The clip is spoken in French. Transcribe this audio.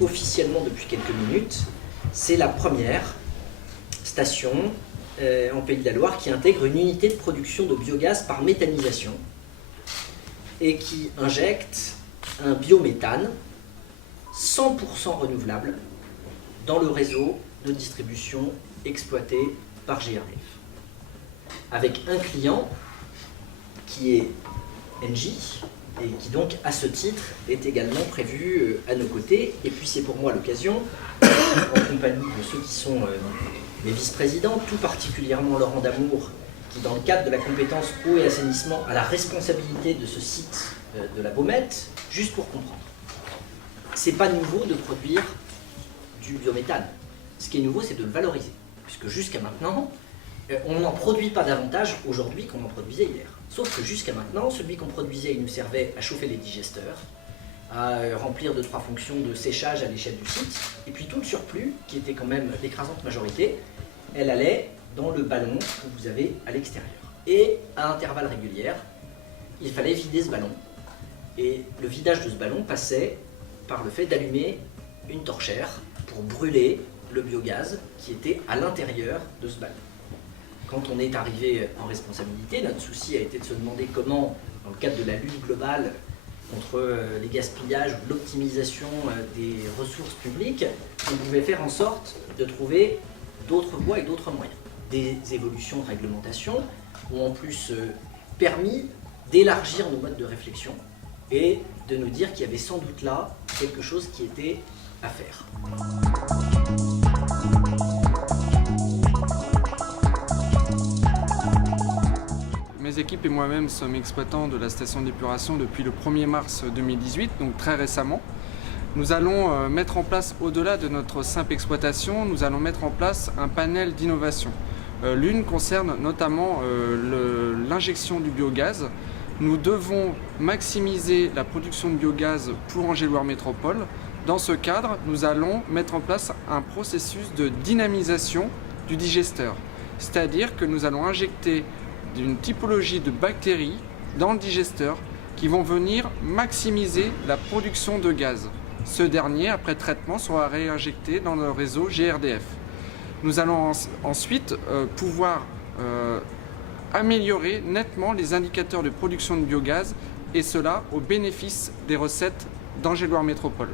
officiellement depuis quelques minutes, c'est la première station en Pays de la Loire qui intègre une unité de production de biogaz par méthanisation et qui injecte un biométhane 100% renouvelable dans le réseau de distribution exploité par GRDF. Avec un client qui est Engie et qui donc, à ce titre, est également prévu à nos côtés. Et puis c'est pour moi l'occasion, en compagnie de ceux qui sont mes vice-présidents, tout particulièrement Laurent Damour, qui dans le cadre de la compétence eau et assainissement a la responsabilité de ce site de la Baumette, juste pour comprendre. C'est pas nouveau de produire du biométhane. Ce qui est nouveau, c'est de le valoriser. Puisque jusqu'à maintenant, on n'en produit pas davantage aujourd'hui qu'on en produisait hier. Sauf que jusqu'à maintenant, celui qu'on produisait, il nous servait à chauffer les digesteurs, à remplir 2-3 fonctions de séchage à l'échelle du site, et puis tout le surplus, qui était quand même l'écrasante majorité, elle allait dans le ballon que vous avez à l'extérieur. Et à intervalles réguliers, il fallait vider ce ballon. Et le vidage de ce ballon passait par le fait d'allumer une torchère pour brûler le biogaz qui était à l'intérieur de ce ballon. Quand on est arrivé en responsabilité, notre souci a été de se demander comment, dans le cadre de la lutte globale contre les gaspillages ou l'optimisation des ressources publiques, on pouvait faire en sorte de trouver d'autres voies et d'autres moyens. Des évolutions de réglementation ont en plus permis d'élargir nos modes de réflexion et de nous dire qu'il y avait sans doute là quelque chose qui était à faire. Mes équipes et moi-même sommes exploitants de la station d'épuration depuis le 1er mars 2018, donc très récemment. Nous allons mettre en place, au-delà de notre simple exploitation, nous allons mettre en place un panel d'innovation. L'une concerne notamment l'injection du biogaz. Nous devons maximiser la production de biogaz pour Angers-Loire Métropole. Dans ce cadre, nous allons mettre en place un processus de dynamisation du digesteur. C'est-à-dire que nous allons injecter d'une typologie de bactéries dans le digesteur qui vont venir maximiser la production de gaz. Ce dernier, après traitement, sera réinjecté dans le réseau GRDF. Nous allons ensuite pouvoir améliorer nettement les indicateurs de production de biogaz et cela au bénéfice des recettes d'Angers-Loire Métropole.